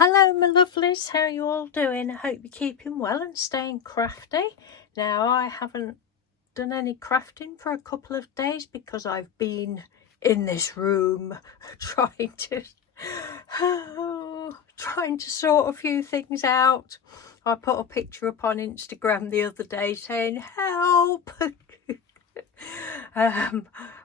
Hello my lovelies, how are you all doing? I hope you're keeping well and staying crafty. Now I haven't done any crafting for a couple of days because I've been in this room trying to sort a few things out. I put a picture up on Instagram the other day saying help.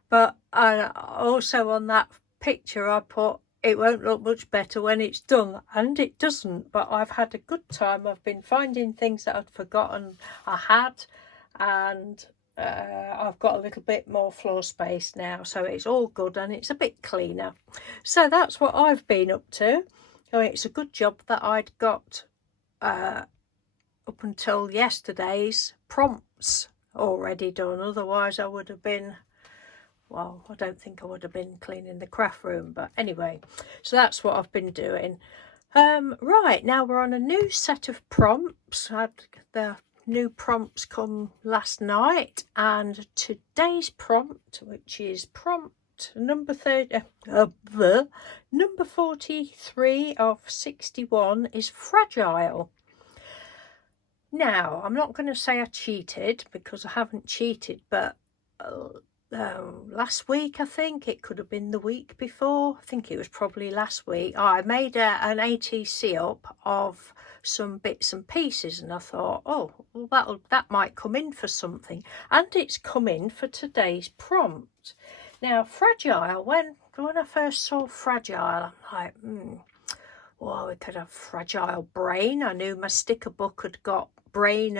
But also on that picture I put, it won't look much better when it's done, and it doesn't, but I've had a good time. I've been finding things that I'd forgotten I had, and I've got a little bit more floor space now, so it's all good and it's a bit cleaner. So that's what I've been up to. I mean, it's a good job that I'd got up until yesterday's prompts already done, otherwise I would have been, well, I don't think I would have been cleaning the craft room, but anyway, so that's what I've been doing. Right, now we're on a new set of prompts. I had the new prompts come last night, and today's prompt, which is prompt number 43 of 61, is fragile. Now, I'm not going to say I cheated, because I haven't cheated, but last week, I think it could have been the week before, I think it was probably last week, I made an ATC up of some bits and pieces, and I thought, oh, well, that might come in for something, and it's come in for today's prompt. Now, fragile, when I first saw fragile, I'm like, well, we could have fragile brain. I knew my sticker book had got a brain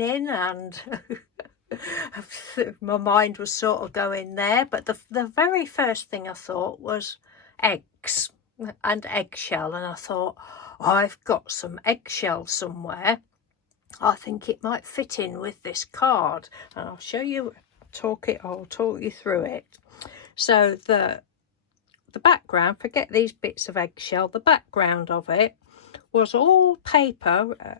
in, and my mind was sort of going there. But the very first thing I thought was eggs and eggshell, and I thought, I've got some eggshell somewhere. I think it might fit in with this card, and I'll show you. I'll talk you through it. So the background, forget these bits of eggshell, the background of it was all paper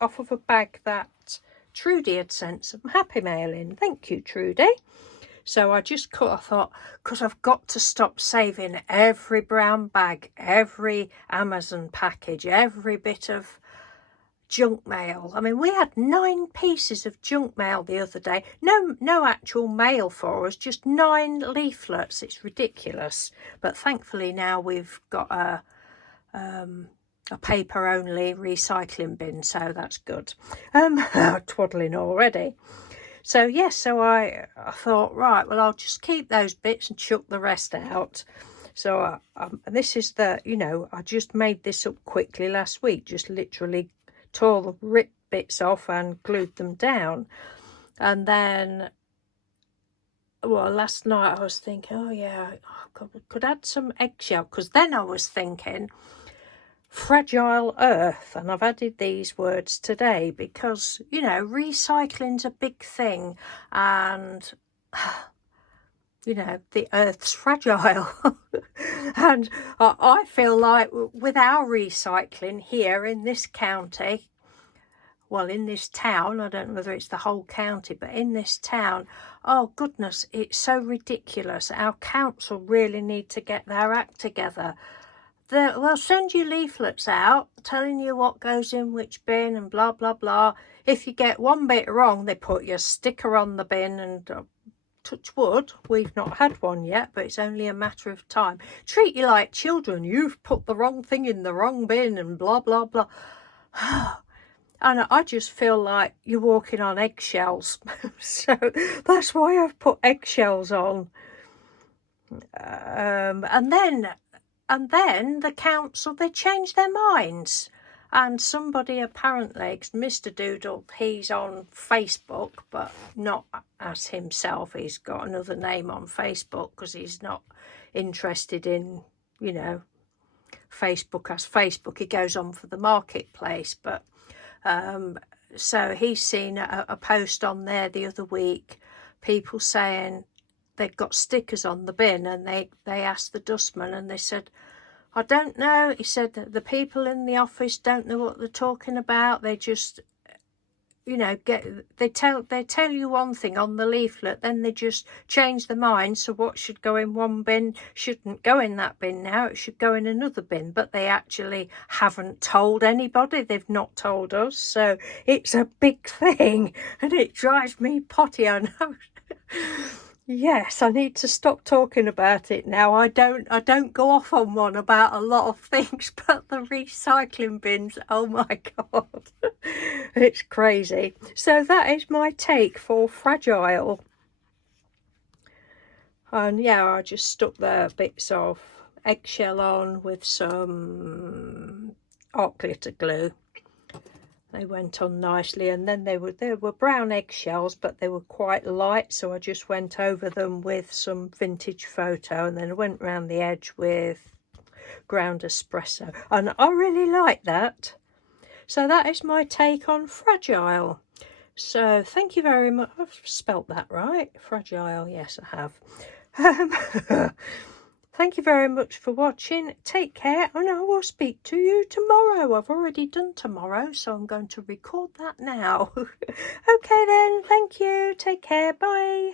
off of a bag that Trudy had sent some Happy Mail in. Thank you, Trudy. So I just cut, I thought, because I've got to stop saving every brown bag, every Amazon package, every bit of junk mail. I mean, we had 9 pieces of junk mail the other day. No actual mail for us, just 9 leaflets. It's ridiculous. But thankfully now we've got a paper only recycling bin, so that's good. Twaddling already. So yes, so I thought, right, well, I'll just keep those bits and chuck the rest out. So this is I just made this up quickly last week, just literally tore the ripped bits off and glued them down. And then, well, last night I was thinking, oh yeah, I could add some eggshell, because then I was thinking fragile earth, and I've added these words today because, recycling's a big thing, and the earth's fragile. And I feel like with our recycling here in this county, well, in this town, I don't know whether it's the whole county, but in this town, oh goodness, it's so ridiculous. Our council really need to get their act together. They'll send you leaflets out telling you what goes in which bin and blah, blah, blah. If you get one bit wrong, they put your sticker on the bin, and touch wood, we've not had one yet, but it's only a matter of time. Treat you like children. You've put the wrong thing in the wrong bin and blah, blah, blah. And I just feel like you're walking on eggshells. So that's why I've put eggshells on. And then the council, they changed their minds. And somebody apparently, Mr. Doodle, he's on Facebook, but not as himself. He's got another name on Facebook because he's not interested in, Facebook as Facebook. He goes on for the marketplace. But so he's seen a post on there the other week, people saying they'd got stickers on the bin, and they asked the dustman, and they said, I don't know. He said that the people in the office don't know what they're talking about. They just you know, they tell you one thing on the leaflet, then they just change their mind. So what should go in one bin shouldn't go in that bin now, it should go in another bin. But they actually haven't told anybody, they've not told us, so it's a big thing and it drives me potty, I know. Yes, I need to stop talking about it now. I don't go off on one about a lot of things, but the recycling bins, oh my God, it's crazy. So that is my take for Fragile. And yeah, I just stuck the bits of eggshell on with some art glitter glue. They went on nicely, and then they were brown eggshells, but they were quite light, so I just went over them with some vintage photo, and then I went round the edge with ground espresso, and I really like that. So that is my take on Fragile. So thank you very much. I've spelt that right, Fragile. Yes, I have. Thank you very much for watching. Take care, and I will speak to you tomorrow. I've already done tomorrow, so I'm going to record that now. Okay then, thank you. Take care. Bye.